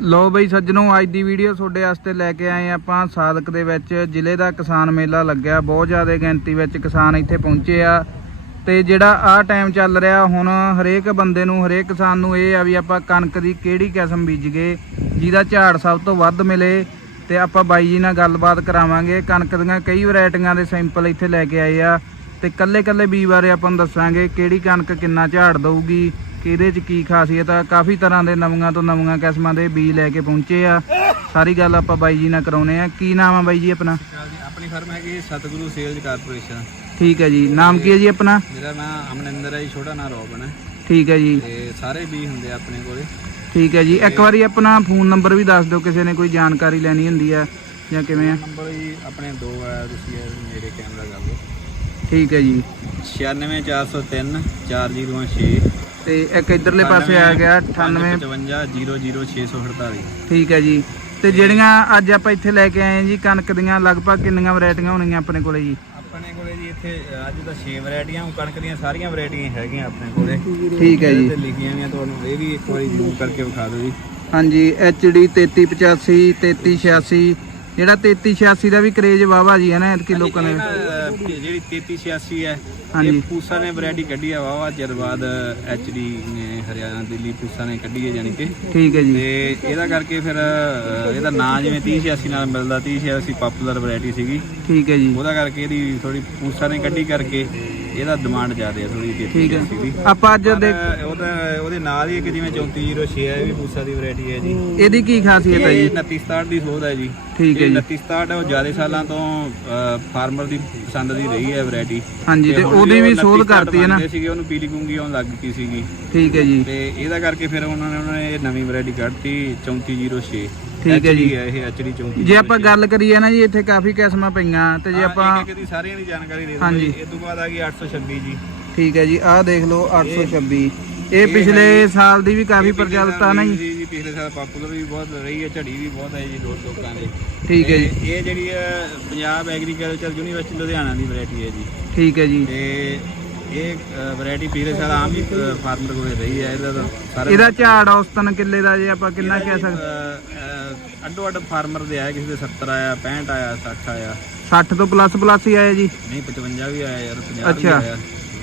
ਲੋ ਬਈ ਸੱਜਣੋ, ਅੱਜ ਦੀ ਵੀਡੀਓ ਤੁਹਾਡੇ ਵਾਸਤੇ ਲੈ ਕੇ ਆਏ ਆਪਾਂ ਸਾਦਕ ਦੇ ਵਿੱਚ। ਜ਼ਿਲ੍ਹੇ ਦਾ ਕਿਸਾਨ ਮੇਲਾ ਲੱਗਿਆ, ਬਹੁਤ ਜ਼ਿਆਦਾ ਗਿਣਤੀ ਵਿੱਚ ਕਿਸਾਨ ਇੱਥੇ ਪਹੁੰਚੇ ਆ। ਤੇ ਜਿਹੜਾ ਆਹ ਟਾਈਮ ਚੱਲ ਰਿਹਾ, ਹੁਣ ਹਰੇਕ ਬੰਦੇ ਨੂੰ, ਹਰੇਕ ਕਿਸਾਨ ਨੂੰ ਇਹ ਆ ਵੀ ਆਪਾਂ ਕਣਕ ਦੀ ਕਿਹੜੀ ਕਿਸਮ ਬੀਜੀਏ ਜਿਹਦਾ ਝਾੜ ਸਭ ਤੋਂ ਵੱਧ ਮਿਲੇ। ਤੇ ਆਪਾਂ ਬਾਈ ਜੀ ਨਾਲ ਗੱਲਬਾਤ ਕਰਾਵਾਂਗੇ। ਕਣਕ ਦੀਆਂ ਕਈ ਵੈਰਾਈਟੀਆਂ ਦੇ ਸੈਂਪਲ ਇੱਥੇ ਲੈ ਕੇ ਆਏ ਆ। ਤੇ ਕੱਲੇ ਕੱਲੇ ਬੀਜ ਬਾਰੇ ਆਪਾਂ ਨੂੰ ਦੱਸਾਂਗੇ, ਕਿਹੜੀ ਕਣਕ ਕਿੰਨਾ ਝਾੜ ਦਊਗੀ ਕਿਹਦੇ ਚ ਕੀ ਖਾਸੀਅਤ ਆ? ਕਾਫੀ ਤਰ੍ਹਾਂ ਦੇ ਨਵੀਆਂ ਤੋਂ ਨਵੀਆਂ ਕਿਸਮਾਂ ਦੇ ਬੀਜ ਲੈ ਕੇ ਪਹੁੰਚੇ ਆ। ਸਾਰੀ ਗੱਲ ਆਪਾਂ ਬਾਈ ਜੀ ਨਾਲ ਕਰਾਉਨੇ ਆ। ਕੀ ਨਾਮ ਆ ਬਾਈ ਜੀ ਆਪਣਾ? ਆਪਣੀ ਫਰਮ ਹੈਗੀ ਸਤਿਗੁਰੂ ਸੇਲਜ਼ ਕਾਰਪੋਰੇਸ਼ਨ। ਠੀਕ ਹੈ ਜੀ। ਨਾਮ ਕੀ ਹੈ ਜੀ ਆਪਣਾ? ਮੇਰਾ ਨਾਮ ਅਮਨਿੰਦਰ ਹੈ ਜੀ ਛੋਟਾ ਨਾਮ ਰੋਬਨ ਹੈ। ਠੀਕ ਹੈ ਜੀ। ਤੇ ਸਾਰੇ ਵੀ ਹੁੰਦੇ ਆ ਆਪਣੇ ਕੋਲੇ। ਠੀਕ ਹੈ ਜੀ। ਇੱਕ ਵਾਰੀ ਆਪਣਾ ਫੋਨ ਨੰਬਰ ਵੀ ਦੱਸ ਦਿਓ ਕਿਸੇ ਨੇ ਕੋਈ ਜਾਣਕਾਰੀ ਲੈਣੀ ਹੁੰਦੀ ਆ ਜਾਂ ਕਿਵੇਂ ਆ? ਨੰਬਰ ਜੀ ਆਪਣੇ ਦੋ ਹੈ ਤੁਸੀਂ ਮੇਰੇ ਕੈਮਰਾ ਕਰ ਲਓ। ਠੀਕ ਹੈ ਜੀ। 96403 406 ਤੇ ਇੱਕ ਇਧਰਲੇ ਪਾਸੇ ਆ ਗਿਆ 98 00648 ਠੀਕ ਹੈ ਜੀ। ਤੇ ਜਿਹੜੀਆਂ ਅੱਜ ਆਪਾਂ ਇੱਥੇ ਲੈ ਕੇ ਆਏ ਆ ਜੀ ਕਣਕ ਦੀਆਂ ਲਗਭਗ ਕਿੰਨੀਆਂ ਵੈਰਾਈਟੀਆਂ ਹੋਣਗੀਆਂ ਆਪਣੇ ਕੋਲੇ ਜੀ? ਆਪਣੇ ਕੋਲੇ ਜੀ ਇੱਥੇ ਅੱਜ ਤਾਂ 6 ਵੈਰਾਈਟੀਆਂ ਕਣਕ ਦੀਆਂ ਸਾਰੀਆਂ ਵੈਰਾਈਟੀਆਂ ਹੈਗੀਆਂ ਆਪਣੇ ਕੋਲੇ। ਠੀਕ ਹੈ ਜੀ। ਤੇ ਲਿਖੀਆਂ ਹੋਈਆਂ ਤੁਹਾਨੂੰ ਇਹ ਵੀ ਇੱਕ ਵਾਰੀ ਜ਼ੂਮ ਕਰਕੇ ਵਿਖਾ ਦਿਓ ਜੀ। ਹਾਂਜੀ HD 3385 3386 ਜਿਹੜਾ 3386 ਦਾ ਵੀ ਕਰੇਜ ਵਾਵਾ ਜੀ ਹੈ ਨਾ ਐਤਕੀ ਲੋਕਾਂ ਨੇ। ਜਿਹੜੀ 3386 ਹੈ ਹਾਂਜੀ। ਪੂਸਾ ਨੇ ਵੈਰਾਈਟੀ ਕੱਢੀ ਆ ਵਾਵਾ ਚਿਰ ਬਾਅਦ ਐਚਡੀ ਨੇ ਹਰਿਆਣਾ ਦਿੱਲੀ ਪੂਸਾ ਨੇ ਕੱਢੀ ਹੈ ਜਾਨੀ ਕਿ। ਠੀਕ ਹੈ ਜੀ। ਤੇ ਇਹਦਾ ਕਰਕੇ ਫਿਰ ਇਹਦਾ ਨਾਂ ਜਿਵੇਂ 3086 ਨਾਲ ਮਿਲਦਾ 3086 ਪਪੂਲਰ ਵੈਰਾਈਟੀ ਸੀਗੀ। ਠੀਕ ਹੈ ਜੀ। ਉਹਦਾ ਕਰਕੇ ਇਹਦੀ ਥੋੜੀ ਪੂਸਾ ਨੇ ਕੱਢੀ ਕਰਕੇ ਇਹਦਾ ਡਿਮਾਂਡ ਜ਼ਿਆਦਾ ਹੈ ਥੋੜੀ ਠੀਕ ਹੈ। 3386 ਦੀ। ਆਪਾਂ ਅੱਜ ਦੇਖ ਉਹਦਾ ਉਹਦੇ ਨਾਲ ਹੀ ਇੱਕ ਜਿਵੇਂ 3406 ਹੈ ਵੀ ਪੂਸਾ ਦੀ ਵੈਰਾਈਟੀ ਹੈ ਜੀ। ਇਹਦੀ ਕੀ ਖਾਸੀਅਤ ਹੈ ਜੀ? 2967 ਦੀ ਸੋਧ ਹੈ ਜੀ। ਠੀਕ ਹੈ ਇਹ ਜੀ 2967 ਹੈ ਉਹ ਜ਼ਿਆਦਾ ਸਾਲਾਂ ਤੋਂ ਫਾਰਮਰ ਦੀ ਪਸੰਦ ਦੀ ਰਹੀ ਹੈ ਵੈਰਾਈਟੀ। ਹਾਂਜੀ ਤੇ ਉਹਦੀ ਵੀ ਸੋਧ ਕਰਤੀ ਹੈ ਨਾ? ਸੀਗੇ ਉਹਨੂੰ ਪੀਲੀ ਗੁੰਗੀ ਆਉਣ ਲੱਗ ਗਈ ਸੀਗੀ। ਠੀਕ ਹੈ ਜੀ। ਤੇ ਇਹਦਾ ਕਰਕੇ ਫਿਰ ਉਹਨਾਂ ਨੇ ਉਹਨਾਂ ਨੇ ਇਹ ਨਵੀਂ ਵੈਰਾਈਟੀ ਕੱਢਤੀ 3406 ਠੀਕ ਹੈ ਜੀ। ਇਹ ਐਚਡੀ 34 ਜੇ ਆਪਾਂ ਗੱਲ ਕਰੀਏ ਨਾ ਜੀ ਇੱਥੇ ਕਾਫੀ ਕਿਸਮਾਂ ਪਈਆਂ ਤੇ ਜੇ ਆਪਾਂ ਇੱਕ ਦੀ ਸਾਰਿਆਂ ਦੀ ਜਾਣਕਾਰੀ ਦੇ। ਦਿੰਦੇ ਇਸ ਤੋਂ ਬਾਅਦ ਆ ਗਈ 826 ਜੀ। ਠੀਕ ਹੈ ਜੀ ਆਹ ਦੇਖ ਲਓ 826 ਇਹ ਪਿਛਲੇ ਸਾਲ ਦੀ ਵੀ ਕਾਫੀ ਪ੍ਰਚਲਿਤ ਆ ਸਾਲ ਨਾ ਦੀ ਜੀ। ਜੀ ਪਿਛਲੇ ਸਾਲ ਪਾਪੂਲਰ ਵੀ ਬਹੁਤ ਰਹੀ ਹੈ ਝੜੀ ਵੀ ਬਹੁਤ ਹੈ ਜੀ ਲੋਕ ਲੋਕਾਂ ਦੇ। ਠੀਕ ਹੈ ਜੀ। ਤੇ ਇਹ ਜਿਹੜੀ ਹੈ ਪੰਜਾਬ ਐਗਰੀਕਲਚਰ ਯੂਨੀਵਰਸਿਟੀ ਲੁਧਿਆਣਾ ਦੀ ਵੈਰਾਈਟੀ ਹੈ ਜੀ। ਠੀਕ ਹੈ ਜੀ। ਤੇ ਇਹ ਵੈਰਾਈਟੀ ਪਿਛਲੇ ਸਾਲ ਆਮ ਹੀ ਫਾਰਮਰ ਕੋਲੇ ਰਹੀ ਹੈ ਇਹਦਾ ਤਾਂ ਸਾਰਾ ਇਹਦਾ ਝਾੜ ਔਸਤਨ ਕਿੱਲੇ ਦਾ ਜੇ ਆਪਾਂ ਕਿੰਨਾ ਕਹਿ ਸਕਦੇ ਅੱਡੋ ਅੱਡ ਫਾਰਮਰ ਦੇ ਆਇਆ ਕਿਸੇ ਦੇ 70 ਆਇਆ 65 ਆਇਆ 60 ਆਇਆ। 60 ਤੋਂ ਪਲੱਸ ਪਲੱਸ ਹੀ ਆਇਆ ਜੀ। ਨਹੀਂ 55 ਵੀ ਆਇਆ ਯਾਰ 50 ਵੀ ਅੱਛਾ। ਆਇਆ।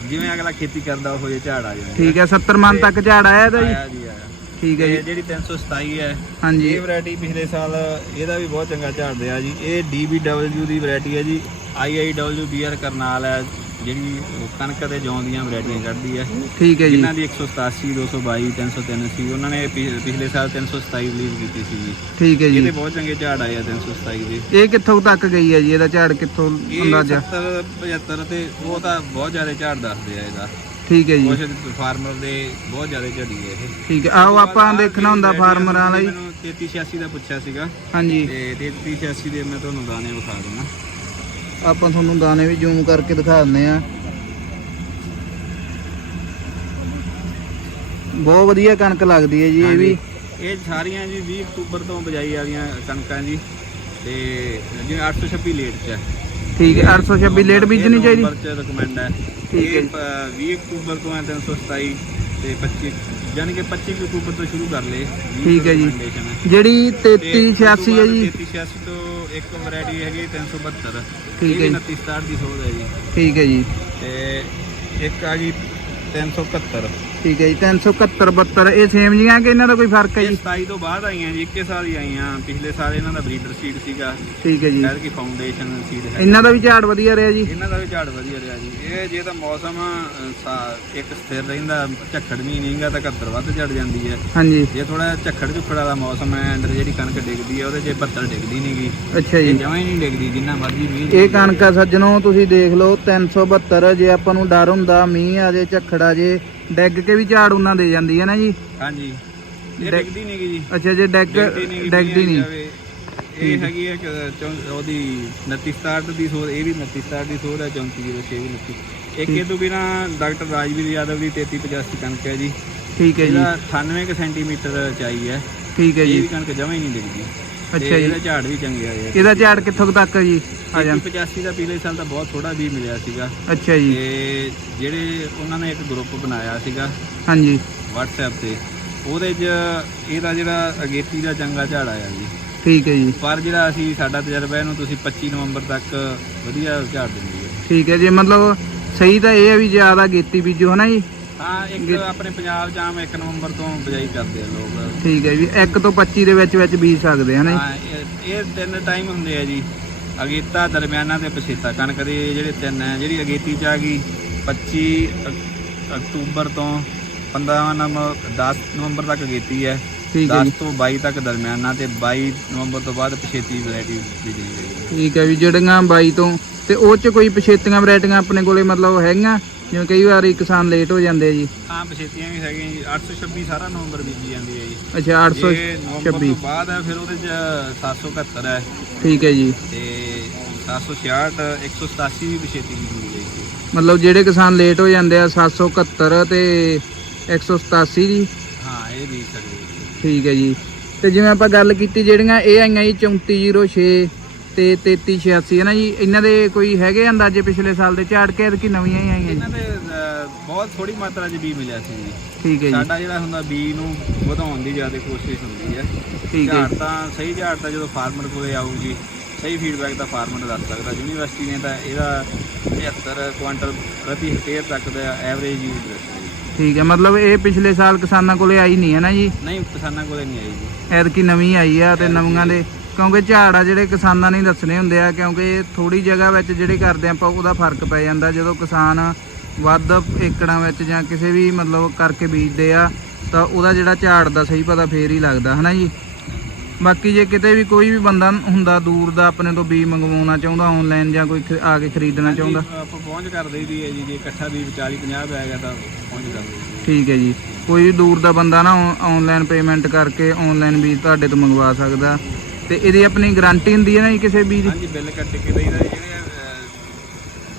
ਜਿਵੇਂ ਅਗਲਾ ਖੇਤੀ ਕਰਦਾ ਉਹ ਜੇ ਝਾੜ ਆ ਜਾਂਦਾ। ਠੀਕ ਹੈ 70 ਮਨ ਤੱਕ ਝਾੜ ਆਇਆ ਇਹਦਾ ਜੀ? ਆਇਆ ਜੀ ਆਇਆ। ਠੀਕ ਹੈ ਤੇ ਜੀ। ਜਿਹੜੀ 327 ਹੈ ਹਾਂਜੀ। ਇਹ ਵੈਰਾਈਟੀ ਪਿਛਲੇ ਸਾਲ ਇਹਦਾ ਵੀ ਬਹੁਤ ਚੰਗਾ ਝਾੜ ਰਿਹਾ ਜੀ। ਇਹ DBW ਦੀ ਵੈਰਾਈਟੀ ਹੈ ਜੀ। IIW BR ਕਰਨਾਲ ਹੈ। ਜਿਹੜੀ ਕਣਕ ਤੇ ਜੌਂ ਦੀਆਂ ਵੈਰਾਈਟੀਆਂ ਕੱਢਦੀ ਹੈ ਠੀਕ ਹੈ ਜੀ। ਜਿਨ੍ਹਾਂ ਦੀ 187 222 303 ਸੀ ਉਹਨਾਂ ਨੇ ਪਿ- ਪਿਛਲੇ ਸਾਲ 327 ਰਿਲੀਜ਼ ਕੀਤੀ ਸੀ ਜੀ। ਠੀਕ ਹੈ ਜੀ। ਇਹਦੇ ਬਹੁਤ ਚੰਗੇ ਝਾੜ ਆਏ ਆ 327 ਦੇ। ਇਹ ਕਿੱਥੋਂ ਤੱਕ ਗਈ ਹੈ ਜੀ? ਇਹਦਾ ਝਾੜ ਕਿੱਥੋਂ ਇਹ ਅੰਦਾਜ਼ਾ? 70 75 ਤੇ ਉਹ ਤਾਂ ਬਹੁਤ ਜ਼ਿਆਦਾ ਝਾੜ ਦੱਸਦੇ ਆ ਇਹਦਾ। ਠੀਕ ਹੈ ਜੀ। ਕੁਝ ਫਾਰਮਰ ਦੇ ਬਹੁਤ ਜ਼ਿਆਦਾ ਝੜੀ ਹੈ ਇਹ। ਠੀਕ ਹੈ। ਆਓ ਆਪਾਂ ਦੇਖਣਾ ਹੁੰਦਾ ਫਾਰਮਰਾਂ ਵਾਲਾ ਜੀ। ਮੈਨੂੰ 3386 ਦਾ ਪੁੱਛਿਆ ਸੀਗਾ। ਹਾਂਜੀ। ਤੇ 3386 ਦੇ ਮੈਂ ਤੁਹਾਨੂੰ ਦਾਣੇ ਵਿਖਾ ਦਿੰਦਾ। ਆਪਾਂ ਤੁਹਾਨੂੰ ਦਾਣੇ ਵੀ ਜ਼ੂਮ ਕਰਕੇ ਦਿਖਾ ਦਿੰਦੇ ਆ ਬਹੁਤ ਵਧੀਆ ਕਣਕ ਲੱਗਦੀ ਹੈ ਜੀ ਇਹ ਵੀ। ਇਹ ਸਾਰੀਆਂ ਜੀ 20 ਅਕਤੂਬਰ ਤੋਂ ਬਜਾਈ ਵਾਲੀਆਂ ਕਣਕਾਂ ਜੀ। ਤੇ ਜਿਵੇਂ 826 ਲੇਟ ਚ ਠੀਕ ਹੈ 826 ਲੇਟ ਬੀਜਣੀ ਚਾਹੀਦੀ। ਰეკਮੈਂਡ ਹੈ। ਠੀਕ ਹੈ ਇਹ ਪ- 20 ਅਕਤੂਬਰ ਤੋਂ ਹੈ 327 ਤੇ 25 ਯਾਨੀ ਕਿ 25 ਅਕਤੂਬਰ ਤੋਂ ਸ਼ੁਰੂ ਕਰ ਲਏ। ਠੀਕ ਹੈ ਜੀ। ਜਿਹੜੀ 33 86 ਹੈ ਜੀ। 3386 ਤੋਂ ਇੱਕ ਵੈਰਾਈਟੀ ਹੈਗੀ 372 ਠੀਕ ਹੈ ਜੀ। 29 67 ਦੀ ਸੋਧ ਹੈ ਜੀ। ਠੀਕ ਹੈ ਜੀ। ਤੇ ਇੱਕ ਆ ਗਈ 371 ਠੀਕ ਹੈ ਜੀ 371 72 ਇਹ ਸੇਮ ਜੀਆਂ ਕਿ ਇਹਨਾਂ ਦਾ ਕੋਈ ਫ਼ਰਕ ਹੈ ਇਹ ਜੀ? 27 ਤੋਂ ਬਾਅਦ ਆਈਆਂ ਜੀ ਇੱਕੇ ਸਾਲ ਹੀ ਆਈਆਂ। ਪਿਛਲੇ ਸਾਲ ਇਹਨਾਂ ਦਾ ਬਰੀਡਰ ਸੀਡ ਸੀਗਾ। ਠੀਕ ਹੈ ਜੀ। ਕਿ ਫਾਊਂਡੇਸ਼ਨ ਸੀਡ ਹੈ। ਇਹਨਾਂ ਦਾ ਵੀ ਝਾੜ ਵਧੀਆ ਰਿਹਾ ਜੀ? ਇਹਨਾਂ ਦਾ ਵੀ ਝਾੜ ਵਧੀਆ ਰਿਹਾ ਜੀ। ਇਹ ਜੇ ਤਾਂ ਮੌਸਮ ਅ, ਸਾ- ਇੱਕ ਸਥਿਰ ਰਹਿੰਦਾ ਝੱਖੜ ਵੀ ਨਹੀਂਗਾ ਤਾਂ ਘੱਦਰ ਵੱਧ ਝੜ ਜਾਂਦੀ ਹੈ। ਹਾਂਜੀ। ਜੇ ਥੋੜਾ ਝੱਖੜ ਝੁੱਖੜ ਵਾਲਾ ਮੌਸਮ ਹੈ ਅੰਦਰ ਜਿਹੜੀ ਕਣਕ ਡਿੱਗਦੀ ਹੈ ਉਹਦੇ 'ਚ ਬੱਦਲ ਡਿੱਗਦੀ ਨਹੀਂਗੀ ਅੱਛਾ ਜੀ। ਜਮਾਂ ਹੀ ਨਹੀਂ ਡਿੱਗਦੀ ਜਿੰਨਾ ਮਰਜ਼ੀ ਮੀਂਹ ਇਹ ਕਣਕ ਸੱਜਣੋ ਤੁਸੀਂ ਦੇਖ ਲਓ 372 ਜੇ ਆਪਾਂ ਨੂੰ ਡਰ ਹੁੰਦਾ ਮੀਂਹ ਆ ਜੇ ਝੱਖੜ ਆ ਜੇ ਡੈਗ ਕੇ ਵੀ ਝਾੜ ਉਹਨਾਂ ਦੇ ਜਾਂਦੀ ਹੈ ਨਾ ਜੀ? ਹਾਂਜੀ। ਇਹ ਡਿੱਗ- ਡਿੱਗਦੀ ਨਹੀਂਗੀ ਜੀ। ਅੱਛਾ ਜੇ ਡੈਗ ਡਿੱਗਦੀ ਨਹੀਂ ਨਹੀਂ ਇਹ ਹੈਗੀ ਹੈ ਉਹਦੀ 29 67 ਦੀ ਸੋਧ ਇਹ ਵੀ 29 67 ਦੀ ਸੋਧ ਹੈ 3406 ਵੀ 29 ਇੱਕ ਇਹ ਤੋਂ ਬਿਨਾ ਡਾਕਟਰ ਰਾਜਵੀਰ ਯਾਦਵ ਦੀ 3385 ਕਣਕ ਹੈ ਜੀ। ਠੀਕ ਹੈ ਜੀ। ਇਹਦਾ 98 ਕੁ ਸੈਂਟੀਮੀਟਰ ਚਾਈ ਹੈ। ਠੀਕ ਹੈ ਜੀ। ਕਣਕ ਜਮਾਂ ਹੀ ਨਹੀਂ ਡਿੱਗਦੀ। ਅੱਛਾ ਤੇ ਜੀ। ਇਹਦਾ ਝਾੜ ਵੀ ਚੰਗੇ ਆਏ ਆ। ਇਹਦਾ ਝਾੜ ਕਿੱਥੋਂ ਕੁ ਤੱਕ ਜੀ ਆ ਜਾ 85 ਦਾ ਪਿਛਲੇ ਸਾਲ ਤਾਂ ਬਹੁਤ ਥੋੜਾ ਵੀ ਮਿਲਿਆ ਸੀਗਾ। ਅੱਛਾ ਜੀ। ਤੇ ਜਿਹੜੇ ਉਹਨਾਂ ਨੇ ਇੱਕ ਗਰੁੱਪ ਬਣਾਇਆ ਸੀਗਾ ਹਾਂਜੀ। WhatsApp ਤੇ ਉਹਦੇ 'ਚ ਇਹਦਾ ਜਿਹੜਾ ਅਗੇਤੀ ਦਾ ਚੰਗਾ ਝਾੜ ਆਇਆ ਜੀ। ਠੀਕ ਹੈ ਜੀ। ਪਰ ਜਿਹੜਾ ਅਸੀਂ ਸਾਡਾ ਤਜਰਬਾ ਇਹਨੂੰ ਤੁਸੀਂ 25 ਨਵੰਬਰ ਤੱਕ ਵਧੀਆ ਝਾੜ ਦਿੰਦੀ ਹੈ। ਠੀਕ ਹੈ ਜੀ ਮਤਲਬ ਸਹੀ ਤਾਂ ਇਹ ਹੈ ਵੀ ਜ਼ਿਆਦਾ ਗੇਤੀ ਬੀਜੋ ਹਨਾ ਜੀ? ਹਾਂ ਇੱਕ ਆਪਣੇ ਪੰਜਾਬ 'ਚ ਆਮ 1 ਨਵੰਬਰ ਤੋਂ ਬਿਜਾਈ ਕਰਦੇ ਆ ਲੋਕ। ਠੀਕ ਹੈ ਜੀ 1 ਤੋਂ 25 ਦੇ ਵਿੱਚ ਵਿੱਚ ਬੀਜ ਸਕਦੇ ਹਨਾ ਜੀ ਹਾਂ ਇਹ- ਇਹ ਤਿੰਨ ਟਾਈਮ ਹੁੰਦੇ ਆ ਜੀ। ਅਗੇਤਾ ਦਰਮਿਆਨਾ ਤੇ ਪਛੇਤਾ ਕਣਕ ਦੇ ਜਿਹੜੇ ਤਿੰਨ ਹੈ ਜਿਹੜੀ ਅਗੇਤੀ ਚ ਆ ਗਈ 25 ਅਕ- ਅਕਤੂਬਰ ਤੋਂ 15 ਨਵੰਬਰ 10 ਨਵੰਬਰ ਤੱਕ ਅਗੇਤੀ ਹੈ। ਠੀਕ ਹੈ 10 ਜੀ। ਤੋਂ 22 ਤੱਕ ਦਰਮਿਆਨਾ ਤੇ 22 ਨਵੰਬਰ ਤੋਂ ਬਾਅਦ ਪਛੇਤੀ ਵੈਰਾਈਟੀ ਬੀਜਣੀ ਚਾਹੀਦੀ ਠੀਕ ਹੈ ਵੀ ਜਿਹੜੀਆਂ 22 ਤੋਂ ਤੇ ਉਹ ਚ ਕੋਈ ਪਛੇਤੀਆਂ ਵੈਰਾਈਟੀਆਂ ਆਪਣੇ ਕੋਲੇ ਮਤਲਬ ਹੈਗੀਆਂ? ਜਿਵੇਂ ਕਈ ਵਾਰੀ ਕਿਸਾਨ ਲੇਟ ਹੋ ਜਾਂਦੇ ਆ ਜੀ। ਹਾਂ ਪਛੇਤੀਆਂ ਵੀ ਹੈਗੀਆਂ ਜੀ। 826 ਸਾਰਾ ਨਵੰਬਰ ਬੀਜੀ ਜਾਂਦੀ ਹੈ ਜੀ। ਅੱਛਾ ਜੇ ਨਵੰਬਰ 826 ਤੋਂ ਬਾਅਦ ਹੈ ਫਿਰ ਉਹਦੇ ਚ 771 ਹੈ। ਠੀਕ ਹੈ ਜੀ। ਤੇ 766 187 ਵੀ ਪਛੇਤੀ ਬੀਜੀ ਸੀ ਮਤਲਬ ਜਿਹੜੇ ਕਿਸਾਨ ਲੇਟ ਹੋ ਜਾਂਦੇ ਆ 771 ਤੇ 187 ਜੀ। ਹਾਂ ਇਹ ਵੀ ਸਕਦੇ ਠੀਕ ਹੈ ਜੀ। ਤੇ ਜਿਵੇਂ ਆਪਾਂ ਗੱਲ ਕੀਤੀ ਜਿਹੜੀਆਂ ਇਹ ਆਈਆਂ ਜੀ 3406 ਤੇ 3386 ਹੈ ਨਾ ਜੀ? ਇਹਨਾਂ ਦੇ ਕੋਈ ਹੈਗੇ ਅੰਦਾਜ਼ੇ ਪਿਛਲੇ ਸਾਲ ਦੇ? ਝਾੜ ਕੇ ਕਿ ਨਵੀਆਂ ਹੀ ਆਈਆਂ ਇਹਨਾਂ ਜੀ ਦੇ ਅਹ, ਬਹੁਤ ਥੋੜੀ ਮਾਤਰਾ 'ਚ ਬੀ ਮਿਲਿਆ ਸੀ ਜੀ। ਠੀਕ ਹੈ ਜੀ। ਸਾਡਾ ਜਿਹੜਾ ਹੁੰਦਾ ਬੀ ਨੂੰ ਵਧਾਉਣ ਦੀ ਜ਼ਿਆਦਾ ਕੋਸ਼ਿਸ਼ ਹੁੰਦੀ ਹੈ। ਠੀਕ ਹੈ ਝਾੜ ਤਾਂ ਸਹੀ ਝਾੜ ਤਾਂ ਜਦੋਂ ਫਾਰਮਰ ਕੋਲੇ ਆਊ ਜੀ ਸਹੀ ਫੀਡਬੈਕ ਤਾਂ ਫਾਰਮਰ ਦੱਸ ਸਕਦਾ। ਯੂਨੀਵਰਸਿਟੀ ਨੇ ਤਾਂ ਇਹਦਾ 75 ਕੁਆਂਟਲ ਪ੍ਰਤੀ ਹੈਕਟੇਅਰ ਤੱਕ ਦਾ ਐਵਰੇਜ ਯੂਜ਼ ਦੱਸਿਆ ਜੀ। ਠੀਕ ਹੈ ਮਤਲਬ ਇਹ ਪਿਛਲੇ ਸਾਲ ਕਿਸਾਨਾਂ ਕੋਲੇ ਆਈ ਨਹੀਂ ਹੈ ਨਾ ਜੀ? ਨਹੀਂ ਕਿਸਾਨਾਂ ਕੋਲੇ ਨਹੀਂ ਆਈ ਜੀ। ਐਤਕੀ ਨਵੀਂ ਆਈ ਆ ਤੇ ਨਵੀਆਂ ਦੇ ਕਿਉਂਕਿ ਝਾੜ ਆ ਜਿਹੜੇ ਕਿਸਾਨਾਂ ਨੇ ਦੱਸਣੇ ਹੁੰਦੇ ਆ ਕਿਉਂਕਿ ਥੋੜੀ ਜਗ੍ਹਾ ਵਿੱਚ ਜਿਹੜੇ ਕਰਦੇ ਆਪਾਂ ਉਹਦਾ ਫ਼ਰਕ ਪੈ ਜਾਂਦਾ। ਜਦੋਂ ਕਿਸਾਨ ਵੱਧ ਏਕੜਾਂ ਵਿੱਚ ਜਾਂ ਕਿਸੇ ਵੀ ਮਤਲਬ ਕਰਕੇ ਬੀਜਦੇ ਆ ਤਾਂ ਉਹਦਾ ਜਿਹੜਾ ਝਾੜ ਦਾ ਸਹੀ ਪਤਾ ਫੇਰ ਹੀ ਲੱਗਦਾ ਹਨਾ ਜੀ? ਬਾਕੀ ਜੇ ਕਿਤੇ ਵੀ ਕੋਈ ਵੀ ਬੰਦਾ ਹੁੰਦਾ ਦੂਰ ਦਾ ਆਪਣੇ ਤੋਂ ਬੀਜ ਮੰਗਵਾਉਣਾ ਚਾਹੁੰਦਾ ਆਨਲਾਈਨ ਜਾਂ ਕੋਈ ਆ ਕੇ ਖਰੀਦਣਾ ਚਾਹੁੰਦਾ। ਆਪਾਂ ਪਹੁੰਚ ਕਰ ਦਈਦੀ ਹੈ ਜੀ ਜੇ ਇਕੱਠਾ ਵੀ 40 50 ਪੈ ਗਿਆ ਤਾਂ ਪਹੁੰਚ ਕਰ ਦਈਦੀ ਠੀਕ ਹੈ ਜੀ। ਕੋਈ ਵੀ ਦੂਰ ਦਾ ਬੰਦਾ ਨਾ ਆਨਲਾਈਨ ਪੇਮੈਂਟ ਕਰਕੇ ਆਨਲਾਈਨ ਬੀਜ ਤੁਹਾਡੇ ਤੋਂ ਮੰਗਵਾ ਸਕਦਾ। ਤੇ ਇਹਦੀ ਆਪਣੀ ਗਾਰੰਟੀ ਹੁੰਦੀ ਹੈ ਨਾ ਜੀ ਕਿਸੇ ਬੀਜ ਦੀ? ਹਾਂਜੀ ਬਿੱਲ ਕੱਟ ਕੇ ਦਈਦਾ ਜਿਹੜੇ ਅਹ,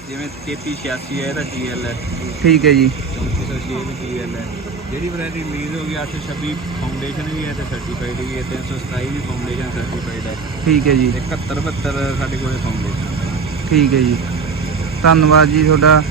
ਜਿਵੇਂ 3386 ਹੈ ਇਹਦਾ ਟੀਐਲ ਹੈ। ਠੀਕ ਹੈ ਜੀ। 3406 ਵੀ ਟੀਐਲ ਹੈ। ਜਿਹੜੀ ਵੈਰਾਈਟੀ ਰਿਲੀਜ਼ ਹੋ ਗਈ 826 ਫਾਊਂਡੇਸ਼ਨ ਵੀ ਹੈ ਤੇ ਸਰਟੀਫਾਈਡ ਵੀ ਹੈ 327 ਵੀ ਫਾਊਂਡੇਸ਼ਨ ਸਰਟੀਫਾਈਡ ਹੈ। ਠੀਕ ਹੈ ਜੀ। ਤੇ 71 72 ਸਾਡੇ ਕੋਲੇ ਫਾਊਂਡੇਸ਼ਨ ਠੀਕ ਹੈ ਜੀ। ਧੰਨਵਾਦ ਜੀ ਤੁਹਾਡਾ।